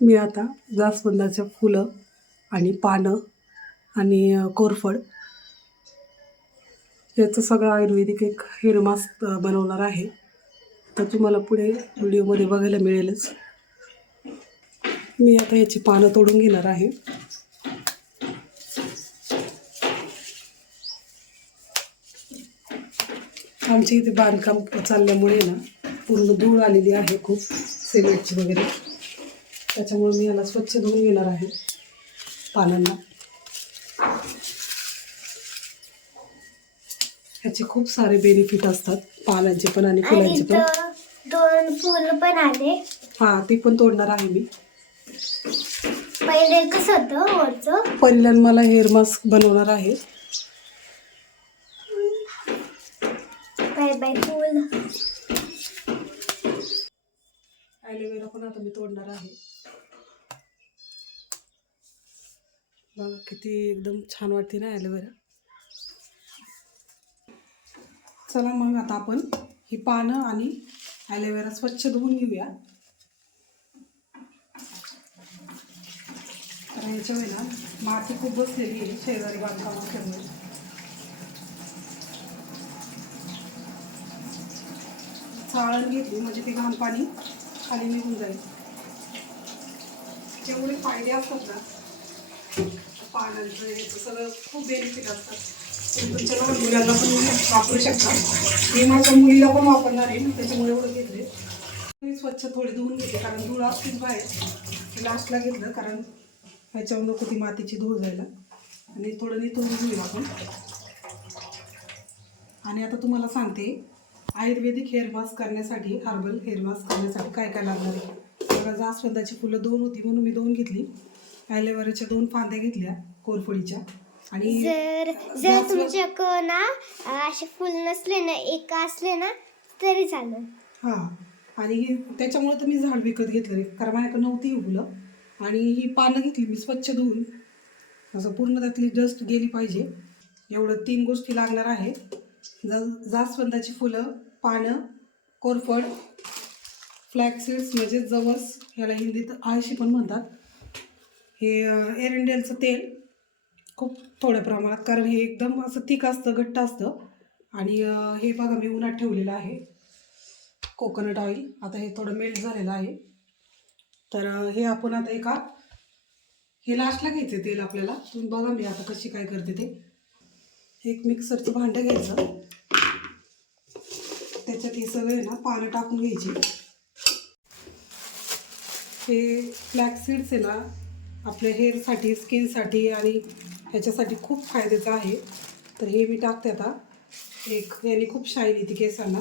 मी आता जास्वंदाचं फुलं आणि पानं आणि कोरफड याचं सगळं आयुर्वेदिक एक हेअर मास्क बनवणार आहे. तर तुम्हाला पुढे व्हिडिओमध्ये बघायला मिळेलच. मी आता याची पानं तोडून घेणार आहे. आमच्या इथे बांधकाम चालल्यामुळे ना पूर्ण धूळ आलेली आहे खूप, सिमेंटची वगैरे. त्याच्यामुळे मी याला स्वच्छ धुवून घेणार आहे पानांना. ह्याचे खूप सारे बेनिफिट असतात, पानांचे पण आणि फुलांचे पण. 2 फुलं पण आले. हां, ते पण तोडणार आहे मी. पहिले कसं होतं वरचं? पहिल्या मला हेअर मास्क बनवणार आहे. बाय बाय फुल. ॲलोवेरा पण आता मी तोडणार आहे. बघा किती एकदम छान वाटते ना ॲलोवेरा. चला मग आता आपण ही पानं आणि ॲलोवेरा स्वच्छ धुवून घेऊया. तर ह्याच्या वेळेला माती खूप बसलेली आहे शेजारी बांधकाम असल्यामुळे. चाळण घेतली म्हणजे ते घाण पाणी खाली निघून जाईल. जेवढे फायदे असतात ना पानांचं, याचं सगळं खूप बेनिफिट असतात. तुम्ही तुमच्या लहान मुलांना पण वापरू शकता. मी माझ्या मुलीला पण वापरणार आहे, त्याच्यामुळे एवढं घेतले. मी स्वच्छ थोडी धुवून घेते, कारण धूळ असतील बाहेर. लास्टला घेतलं कारण ह्याच्यावर नको ती मातीची धूळ जायला. आणि थोडं निथळून घेऊया आपण. आणि आता तुम्हाला सांगते आयुर्वेदिक हेअर मास्क करण्यासाठी, हर्बल हेअर मास्क करण्यासाठी काय काय लागणार आहे. बघा, जास्वंदाची फुलं 2 होती म्हणून मी 2 घेतली. ॲलोवेराच्या 2 फांद्या घेतल्या कोरफडीच्या. आणि जर तुमच्याकडं ना असे फुल नसले ना, एक असले ना तरी चालेल. हां, आणि त्याच्यामुळे तर मी झाड विकत घेतलं, कारण माझ्याकडे नव्हती फुलं. आणि ही पानं घेतली मी स्वच्छ धुवून, असं पूर्ण त्यातली डस्ट गेली पाहिजे. एवढं 3 गोष्टी लागणार आहे. जास्वंदाची फुलं, पानं, कोरफड, फ्लॅक्स म्हणजे जवस, ह्याला हिंदीत आळशी पण म्हणतात. हे एरंडेलचं तेल खूप थोड्या प्रमाणात, कारण हे एकदम असं थिक असतं, घट्ट असतं. आणि हे बघा मी उन्हात ठेवलेलं आहे कोकोनट ऑइल. आता हे थोडं मेल्ट झालेलं आहे. तर हे आपण आता हे लास्टला घ्यायचं तेल आपल्याला. तुम्ही बघा मी आता कशी काय करते ते. एक मिक्सरचं भांडं घ्यायचं, त्याच्यात हे सगळे ना पानं टाकून घ्यायची. हे फ्लॅक्स सीड्स आहे ना आपल्या हेअरसाठी, स्किनसाठी आणि ह्याच्यासाठी खूप फायद्याचं आहे. तर हे मी टाकते आता. याने खूप शाईन येते केसांना.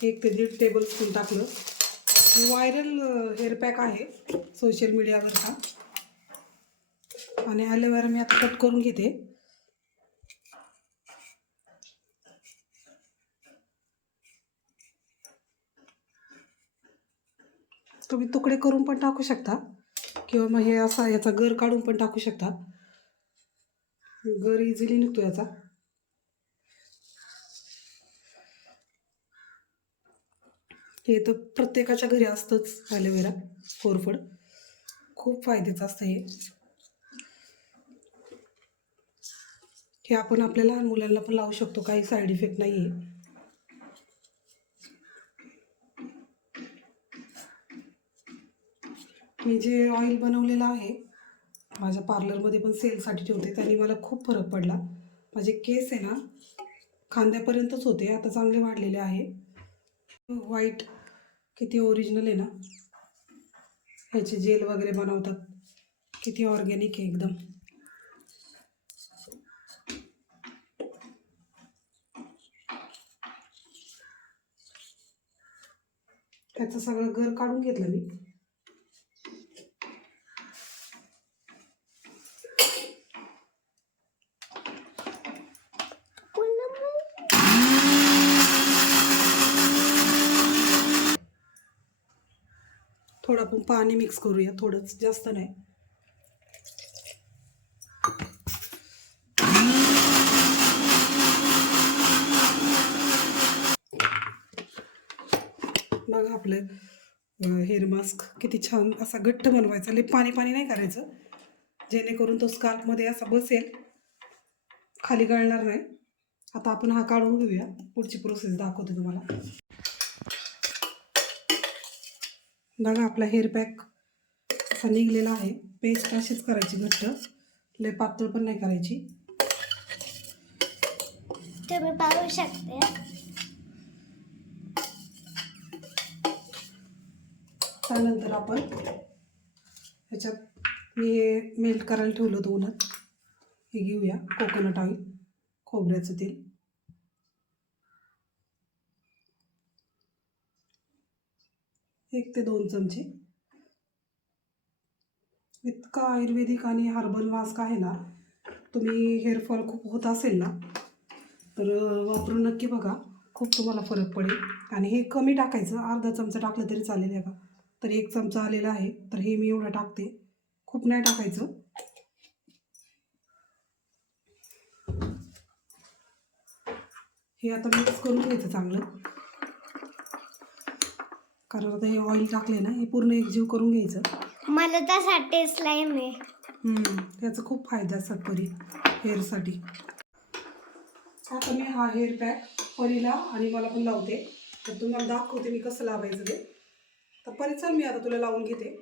1 ते 1.5 टेबलस्पून टाकलं. व्हायरल हेअर पॅक आहे सोशल मीडियावरचा. आणि ॲलोवेरा मी आता कट करून घेते. तुम्ही तुकडे करून पण टाकू शकता, किंवा मग हे असा याचा गर काढून पण टाकू शकता. गर इझिली निघतो याचा. हे तर प्रत्येकाच्या घरी असतंच ॲलोवेरा, कोरफड. खूप फायद्याचं असतं हे. हे आपण आपल्या लहान मुलांना पण लावू शकतो, काही साईड इफेक्ट नाही आहे. मी जे ऑइल बनवलेलं आहे माझ्या पार्लरमध्ये पण सेलसाठी ठेवते, त्याने मला खूप फरक पडला. माझे केस आहे ना खांद्यापर्यंतच होते, आता चांगले वाढलेले आहे. व्हाईट किती ओरिजिनल आहे ना. ह्याचे जेल वगैरे बनवतात, किती ऑर्गॅनिक आहे एकदम. त्याचं सगळं गर काढून घेतलं मी. थोडं आपण पाणी मिक्स करूया, थोडंच, जास्त नाही. बघा आपलं हेअर मास्क किती छान असा घट्ट बनवायचा, लय पाणी पाणी नाही करायचं, जेणेकरून तो स्काल्पमध्ये असा बसेल, खाली गळणार नाही. आता आपण हा काढून घेऊया, पुढची प्रोसेस दाखवते तुम्हाला. बघा आपला हेअर पॅक असा निघलेला आहे. पेस्ट अशीच करायची घट्ट, लय पातळ पण नाही करायची. तुम्ही पाहू शकते. त्यानंतर आपण ह्याच्यात मी हे मेल्ट करायला ठेवलं होतं उन्हात, हे घेऊया कोकोनट ऑइल, खोबऱ्याचं तेल. एक ते 2 चमचे. इतका आयुर्वेदिक आणि हर्बल मास्क आहे ना, तुम्ही हेअरफॉल खूप होत असेल ना तर वापरून नक्की बघा, खूप तुम्हाला फरक पडेल. आणि हे कमी टाकायचं, अर्धा चमचा टाकलं तरी चालेल. आहे का, तर 1 चमचा आलेला आहे, तर हे मी एवढं टाकते, खूप नाही टाकायचं. हे आता मिक्स करून घ्यायचं चांगलं, कारण आता हे ऑइल टाकले ना, हे पूर्ण एकजीव करून घ्यायचं. मला तसा टेस्ट लाईम आहे. त्याचा खूप फायदा असतात परी हेअरसाठी. आता मी हा हेअर पॅक परीला आणि मला पण लावते, तर तुम्हाला दाखवते मी कसं लावायचं ते. तर परी चल, मी आता तुला लावून घेते.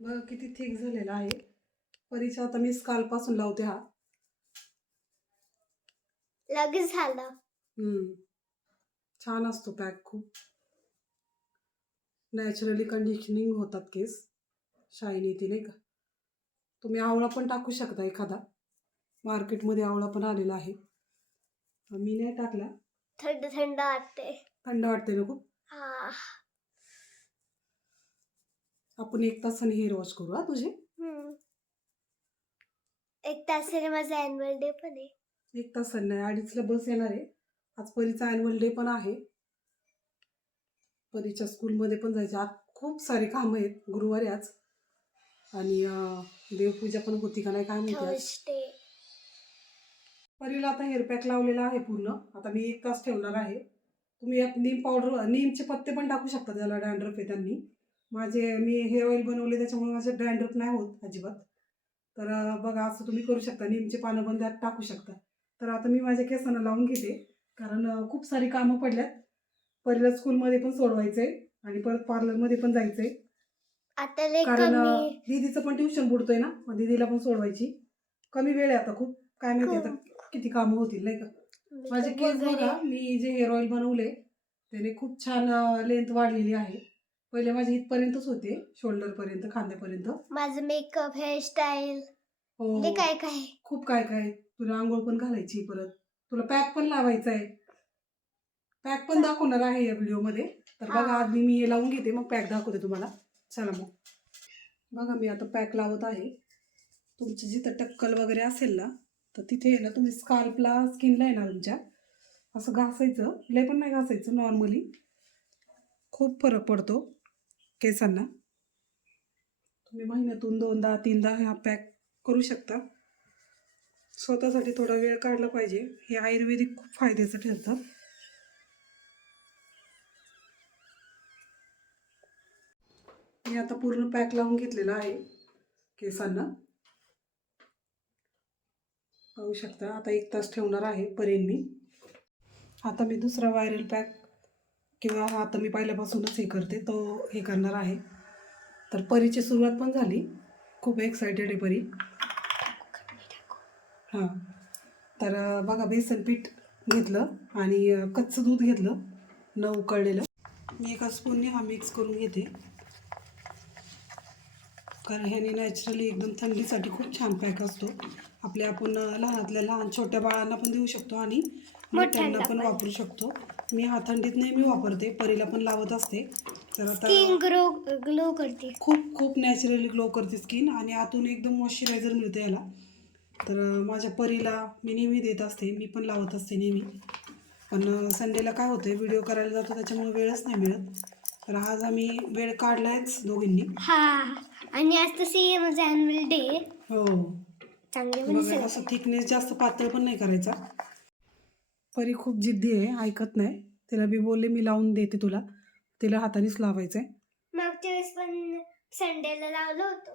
बघ किती थिक झालेला आहे. परीच्या आता मी स्काल्पपासून लावते. हा लगेच झालं. छान असतो पॅक, खूप नॅचरली कंडिशनिंग होतात केस, शाईन येते नाही का. तुम्ही आवळा पण टाकू शकता एखादा, मार्केटमध्ये आवळा पण आलेला आहे, मी नाही टाकला. थंड थंड वाटते. थंड वाटते ना खूप. हा. आपण 1 तासाने हेअर वॉश करू. हा तुझे 1 तासाने माझा ॲन्युअल डे पण आहे. 1 तासाने नाही, 2:30ला बस येणार आहे. आज परीचा ॲन्युअल डे पण आहे, परीच्या स्कूलमध्ये पण जायचे. आज खूप सारे कामं आहेत, गुरुवारी आज, आणि देवपूजा पण होती का नाही काय माहिती आज. थर्सडे. परीला आता हेअर पॅक लावलेला आहे पूर्ण. आता मी 1 तास ठेवणार आहे. तुम्ही यात नीम पावडर, नीमचे पत्ते पण टाकू शकता, ज्याला डॅन्ड्रफ आहे त्यांनी. मी हेअर ऑइल बनवले त्याच्यामुळे माझे डॅन्ड्रफ नाही होत अजिबात. तर बघा, असं तुम्ही करू शकता, नीमचे पानं पण त्यात टाकू शकता. तर आता मी माझ्या केसांना लावून घेते, कारण खूप सारी कामं पडल्यात. परीला स्कूलमध्ये पण सोडवायचंय आणि परत पार्लरमध्ये पण जायचंय, आता कारण दीदीचं पण ट्युशन बुडतोय ना, मग दीदीला पण सोडवायची. कमी वेळ आहे आता खूप, काय माहिती आता किती कामं होतील नाही का. माझे केस बघा, मी जे हेअर ऑइल बनवले त्याने खूप छान लेंथ वाढलेली आहे. पहिले माझे इथपर्यंतच होते, शोल्डरपर्यंत, खांद्यापर्यंत. माझं मेकअप, हेअरस्टाईल, हो, काय काय खूप काय काय. तुला आंघोळ पण घालायची, परत तुला पॅक पण लावायचा आहे. पॅक पण दाखवणार आहे या व्हिडिओमध्ये. तर बघा, आज मी हे लावून घेते, मग पॅक दाखवते तुम्हाला. चला मग बघा, मी आता पॅक लावत आहे. तुमची जिथं टक्कल वगैरे असेल ना, तर तिथे ना तुम्ही स्काल्पला, स्किनला आहे ना तुमच्या, असं घासायचं, लय पण नाही घासायचं, नॉर्मली. खूप फरक पडतो केसांना. तुम्ही महिन्यातून 2दा 3दा हा पॅक करू शकता. स्वतःसाठी थोडा वेळ काढला पाहिजे, हे आयुर्वेदिक खूप फायद्याचं ठरतं. मी आता पूर्ण पॅक लावून घेतलेला आहे केसांना, पाहू शकता. आता 1 तास ठेवणार आहे परीन मी. आता मी दुसरा व्हायरल पॅक, किंवा आता मी पहिल्यापासूनच हे करते तो हे करणार आहे. तर परीची सुरुवात पण झाली, खूप एक्सायटेड आहे परी. हां, तर बघा, बेसन पीठ घेतलं आणि कच्चं दूध घेतलं, न उकळलेलं. मी एका स्पूनने हा मिक्स करून घेते, कारण ह्याने नॅचरली एकदम थंडीसाठी खूप छान पॅक असतो. आपण लहानातल्या लहान छोट्या बाळांना पण देऊ शकतो आणि मोठ्यांना पण वापरू शकतो. मी हा थंडीत नेहमी वापरते, परीला पण लावत असते. तर आता ग्लो करते, खूप खूप नॅचरली ग्लो करते स्किन, आणि आतून एकदम मॉइश्चरायझर मिळतं याला. तर माझ्या परीला मी नेहमी देत असते, मी पण लावत असते नेहमी. पण संडेला काय होतं, व्हिडिओ करायला जातो त्याच्यामुळे वेळच नाही मिळत. तर आज आम्ही वेळ काढलायच दोघींनी. आणि आज तशी माझा ॲन्युअल डे. हो, चांगले बघा, असं थिकनेस जास्त पातळ पण नाही करायचा. परी खूप जिद्दी आहे, ऐकत नाही. तिला मी बोलले मी लावून देते तुला, तिला हातानेच लावायचं आहे. मग मागच्या वेळेस पण संडेला लावलं होतं.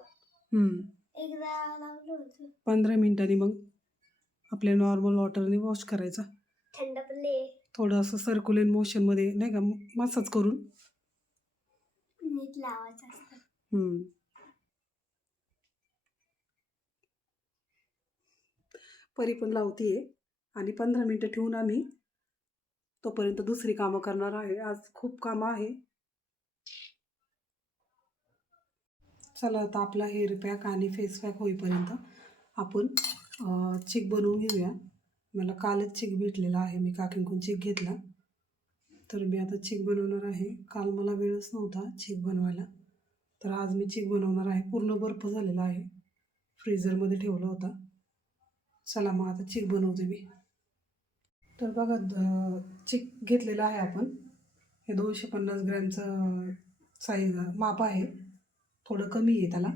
एकदा लावलं होतं. 15 मिनिटांनी मग आपल्या नॉर्मल वॉटरने वॉश करायचा. थंड पडले. थोडं असं सर्क्युलर मोशनमध्ये नाही का मसाज करून नीट लावायचं असतं. परी पण लावतीये आणि 15 मिनिटं ठेवून आम्ही तोपर्यंत दुसरी कामं करणार आहे. आज खूप कामं आहे. चला आता आपला हेअर पॅक आणि फेस पॅक होईपर्यंत आपण चिक बनवून घेऊया. मला कालच चिक भेटलेला आहे, मी काकींकडून चिक घेतला, तर मी आता चिक बनवणार आहे. काल मला वेळच नव्हता चिक बनवायला, तर आज मी चिक बनवणार आहे. पूर्ण बर्फ झालेला आहे, फ्रीझरमध्ये ठेवला होता. चला मग आता चिक बनवते मी. तर बघा चिक घेतलेला आहे आपण. हे 250 ग्रॅमचं साईज माप आहे, थोडं कमी आहे त्याला.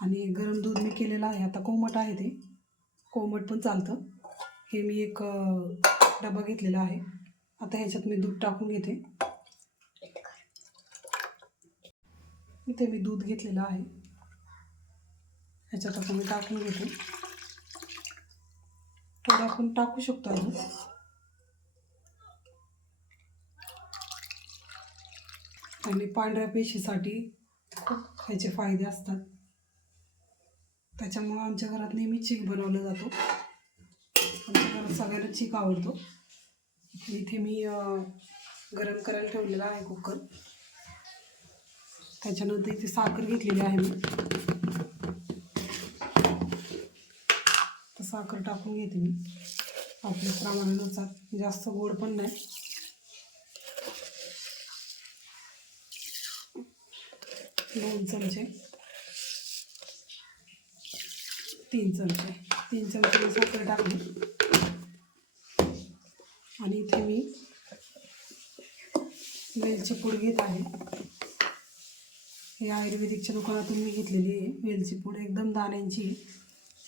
आणि गरम दूध मी केलेलं आहे. आता कोमट आहे, ते कोमट पण चालतं. हे मी एक डबा घेतलेला आहे. आता ह्याच्यात मी दूध टाकून घेते. इथे मी दूध घेतलेलं आहे, ह्याच्यात आता मी टाकून घेते. थोडं आपण टाकू शकतो अजून. आणि पांढऱ्या पेशीसाठी खूप ह्याचे फायदे असतात, त्याच्यामुळं आमच्या घरात नेहमी चिक बनवला जातो. आमच्या घरात सगळ्यांना चिक आवडतो. इथे मी गरम करायला ठेवलेला आहे कुकर. त्याच्यानंतर इथे साखर घेतलेली आहे मी. तर साखर टाकून घेते मी आपल्या प्रमाणानुसार, जास्त गोड पण नाही. 2 चमचे, 3 चमचे, 3 चमचे साखर टाकली. आणि इथे मी वेलची पूड घेत आहे. हे आयुर्वेदिकच्या दुकानातून मी घेतलेली आहे वेलची पूड, एकदम दाण्यांची.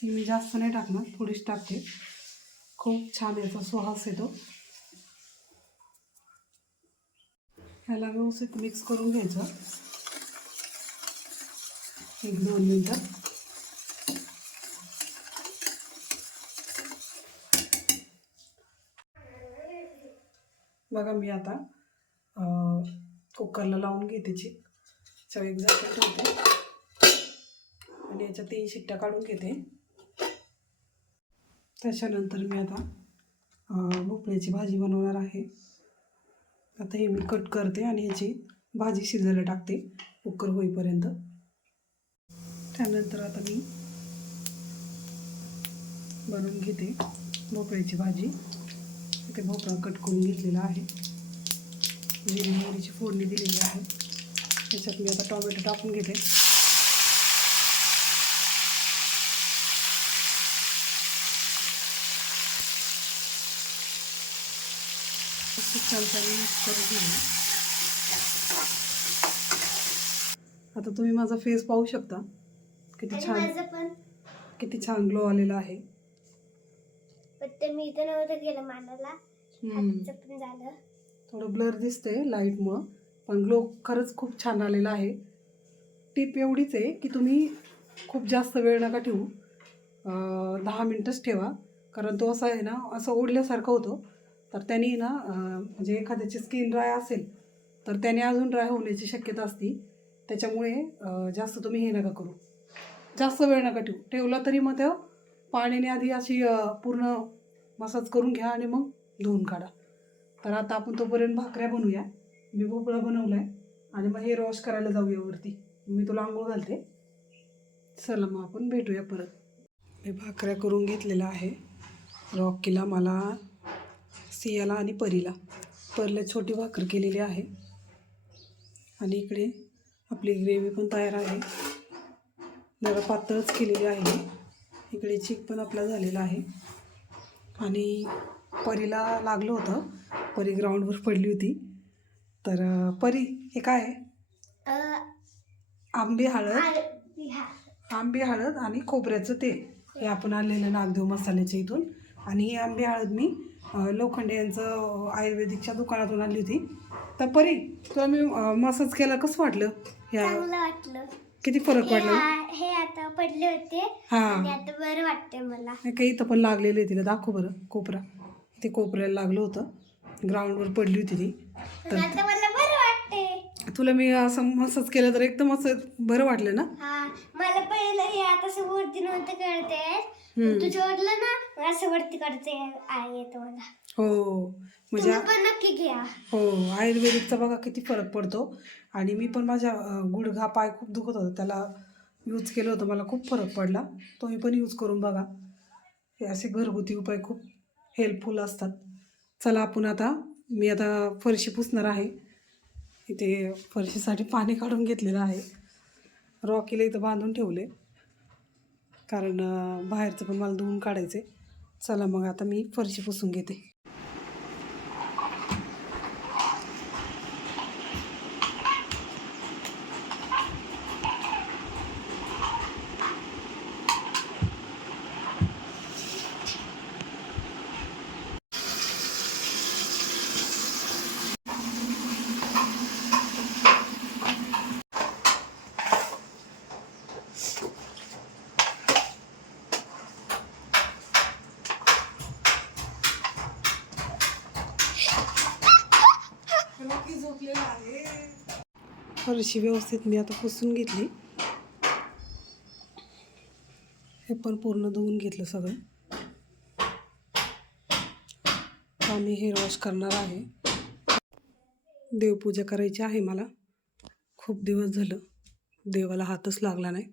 ही मी जास्त नाही टाकणार, थोडीच टाकते. खूप छान याचा सुवास येतो. ह्याला व्यवस्थित मिक्स करून घ्यायचं 1-2 मिनटं. बघा मी आता कुकरला लावून घेते चिक. एक झाकण ठेवते आणि याच्या 3 शिट्ट्या काढून घेते. त्याच्यानंतर मी आता भोपळ्याची भाजी बनवणार आहे. आता हे मी कट करते आणि याची भाजी शिजायला टाकते कुकर होईपर्यंत. त्यानंतर आता मी बनवून घेते भोपळ्याची भाजी. इथे भोपळा कट करून घेतलेला आहे, जिरे मोहरीची फोडणी दिलेली आहे. त्याच्यात मी आता टोमॅटो टाकून घेते. चमच्याने मिक्स करून घेऊया. आता तुम्ही माझा फेस पाहू शकता, किती छान ग्लो आलेला आहे. पण मी तर नव्हतं केलं, मानाला हाताचं पण झालं. थोडं ब्लर दिसतंय लाईटमुळं, पण ग्लो खरंच खूप छान आलेला आहे. टिप एवढीच आहे की तुम्ही खूप जास्त वेळ नका ठेवू, 10 मिनटंच ठेवा. कारण तो असा आहे ना, असं ओढल्यासारखं होतं. तर त्याने ना म्हणजे एखाद्याची स्किन ड्राय असेल तर त्याने अजून ड्राय होण्याची शक्यता असते. त्याच्यामुळे जास्त तुम्ही हे नका करू, जास्त वेळ नका ठेवू. ठेवला तरी मग त्या पाण्याने आधी अशी पूर्ण मसाज करून घ्या आणि मग धुवून काढा. तर आता आपण तोपर्यंत भाकऱ्या बनवूया. मी भोपळा बनवला आहे आणि मग हेअर वॉश करायला जाऊया वरती. मी तुला आंघोळ घालते. चला मग आपण भेटूया परत. मी भाकऱ्या करून घेतलेला आहे. रॉकीला, मला, सियाला आणि परीला. परीला छोटी भाकर केलेली आहे. आणि इकडे आपली ग्रेव्ही पण तयार आहे, जरा पातळच केलेली आहे. इकडे चिक पण आपला झालेला आहे. आणि परीला लागलं होतं, परी ग्राउंडवर पडली होती. तर परी, हे काय आहे? आंबे हळद आणि खोबऱ्याचं तेल, हे आपण आणलेलं नागदेव मसाल्याच्या इथून. आणि ही आंबे हळद मी लोखंडे यांचं आयुर्वेदिकच्या दुकानातून आणली होती. तर परी, तुला मी मसाज केला, कसं वाटलं? या चांगलं वाटलं. किती फरक पडला ना? हे आता पडले होते हा आणि आता बरं वाटतंय मला. हे काही इथं पण लागलेलं आहे तिला, दाखव बरं कोपरा. ते कोपऱ्याला लागलं होतं, ग्राउंडवर पडली होती ती. आणि आता मला बरं वाटतंय. तुला मी असं मसाज केलं तर एकदम असं बरं वाटलं ना? हा, मला पहिलं हे आता असं वरती नव्हतं कळते, तू जोडलं ना मग असं वरती करते येतं मला. हो म्हणजे तुम्ही पण नक्की घ्या. हो, आयुर्वेदिकचा बघा किती फरक पडतो. आणि मी पण माझ्या गुडघा पाय खूप दुखत होता, त्याला यूज केलं होतं, मला खूप फरक पडला. तुम्ही पण यूज करून बघा. हे असे घरगुती उपाय खूप हेल्पफुल असतात. चला आपण आता, मी आता फरशी पुसणार आहे. इथे फरशीसाठी पाणी काढून घेतलेलं आहे. रॉकीला इथं बांधून ठेवले, कारण बाहेरचं पण मला धुवून काढायचं आहे. चला मग आता मी फरशी पुसून घेते. फरशी व्यवस्थित मी आता पुसून घेतली. हे पण पूर्ण धुवून घेतलं सगळं. आम्ही हेअर वॉश करणार आहे. देवपूजा करायची आहे मला. खूप दिवस झालं देवाला हातच लागला नाही.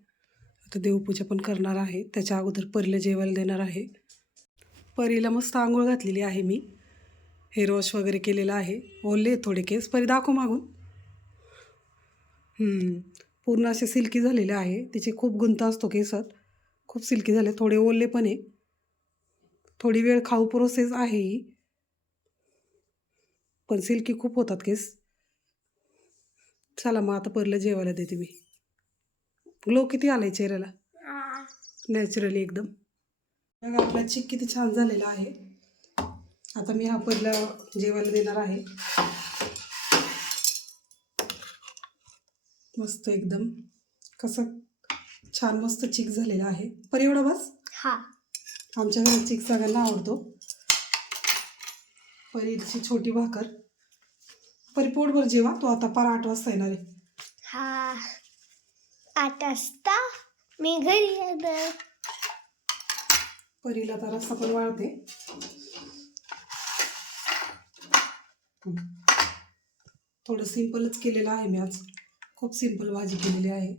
आता देवपूजा पण करणार आहे. त्याच्या अगोदर परीला जेवायला देणार आहे. परीला मस्त आंघोळ घातलेली आहे मी. हेअर वॉश वगैरे केलेला आहे. ओले थोडे केस, परी दाखव मागून. पूर्ण असे सिल्की झालेले आहे. तिचे खूप गुंता असतो केसात, खूप सिल्की झाले. थोडे ओले पण आहे. थोडी वेळ खाऊ प्रोसेस आहे ही, पण सिल्की खूप होतात केस. चला मग आता परीला जेवायला देते मी. ग्लो किती आलाय चेहऱ्याला, नॅचरली एकदम. बघा आपला चिक किती छान झालेला आहे. आता मी हा परीला जेवायला देणार आहे. मस्त एकदम कसं छान मस्त चिक झालेला आहे. परी एवढा बस. हा, आमच्या घरात चिक सगळ्यांना आवडतो. परीची छोटी भाकर. परी पोटभर जेवा, तो आता पार 8 वाजता येणार आहे. हा, 8 वाजता मी घरी येणार. परीला तर रस्सा पण वाळते. थोडं सिंपलच केलेलं आहे मी आज. खूप सिंपल भाजी केलेली आहे.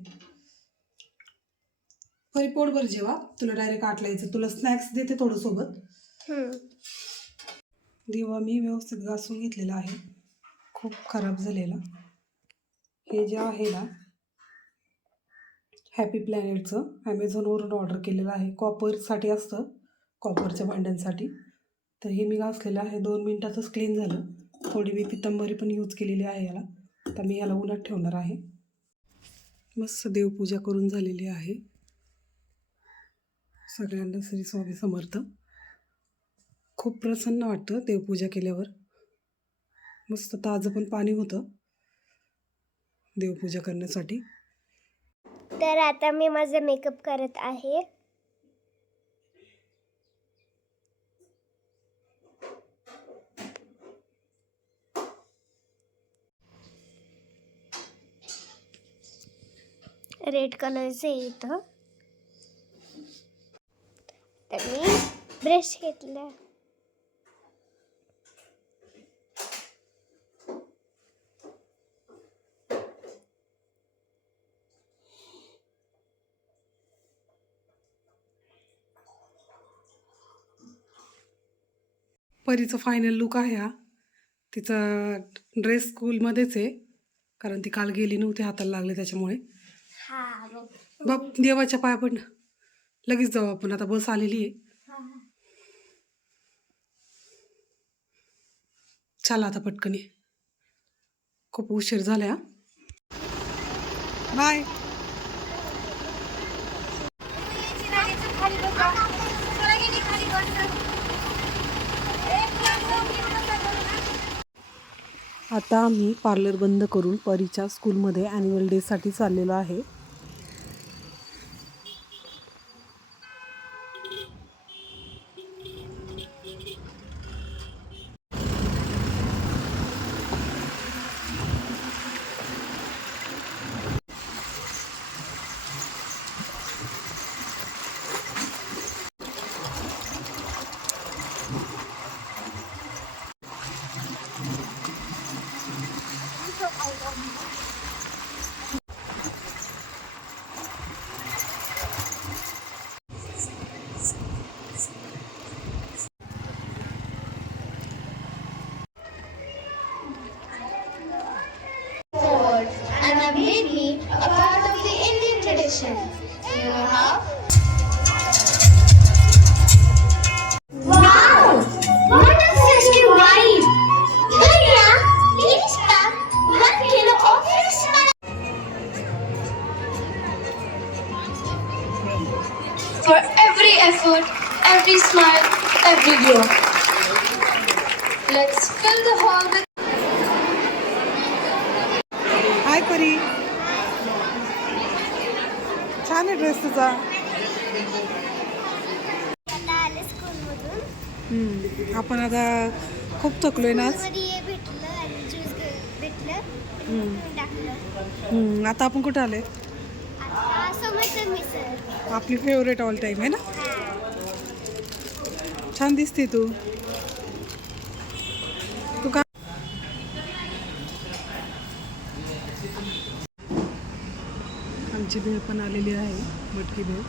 परी पोटभर जेवा, तुला डायरेक्ट 8ला यायचं. तुला स्नॅक्स देते थोडं सोबत. दिवा मी व्यवस्थित घासून घेतलेला आहे, खूप खराब झालेला. हे जे आहे ना, हॅपी प्लॅनेटचं ॲमेझॉनवरून ऑर्डर केलेलं आहे. कॉपरसाठी असतं, कॉपरच्या भांड्यांसाठी. तर हे मी घासलेलं आहे. 2 मिनटातच क्लीन झालं. थोडी मी पितांबरी पण यूज केलेली आहे याला. तर मी याला उन्हात ठेवणार आहे. मस्त देवपूजा करून झालेली आहे. सगळ्यांना श्री स्वामी समर्थ. खूप प्रसन्न वाटतं देवपूजा केल्यावर. मस्त ताजं पण पाणी होतं देवपूजा करण्यासाठी. तर आता मी माझा मेकअप करत आहे. रेड कलरचं इथं. तर मी ब्रश घेतला. परीचं फायनल लुक आहे हा. तिचा ड्रेस स्कूलमध्येच आहे, कारण ती काल गेली नव्हती, हाताला लागले त्याच्यामुळे. हा, बघ देवाच्या पाया पड. लगेच जाऊ आपण, आता बस आलेली आहे. चला आता पटकन ये, खूप उशीर झाला. बाय. आता आम्ही पार्लर बंद करून परीच्या स्कूलमध्ये ॲन्युअल डेसाठी चाललेलो आहे. And have made me a part of the Indian tradition. You know how? Wow! What a festive vibe! Divya, please pack 1 kilo of fish For every effort, every smile, every glow. Let's fill the hall with हाय परी, छान आहे dress तुझा. आता आले स्कूलमधून. आपण आता खूप थकलोय ना आज. मध्ये हे भेटलं आणि ज्यूस भेटलं टाकलं. आता आपण कुठे आले? आता समजलं मिसळ. आपली फेवरेट ऑल टाईम आहे ना. छान दिसते तू. तू का आमची भेळ पण आलेली आहे, मटकी भेळ.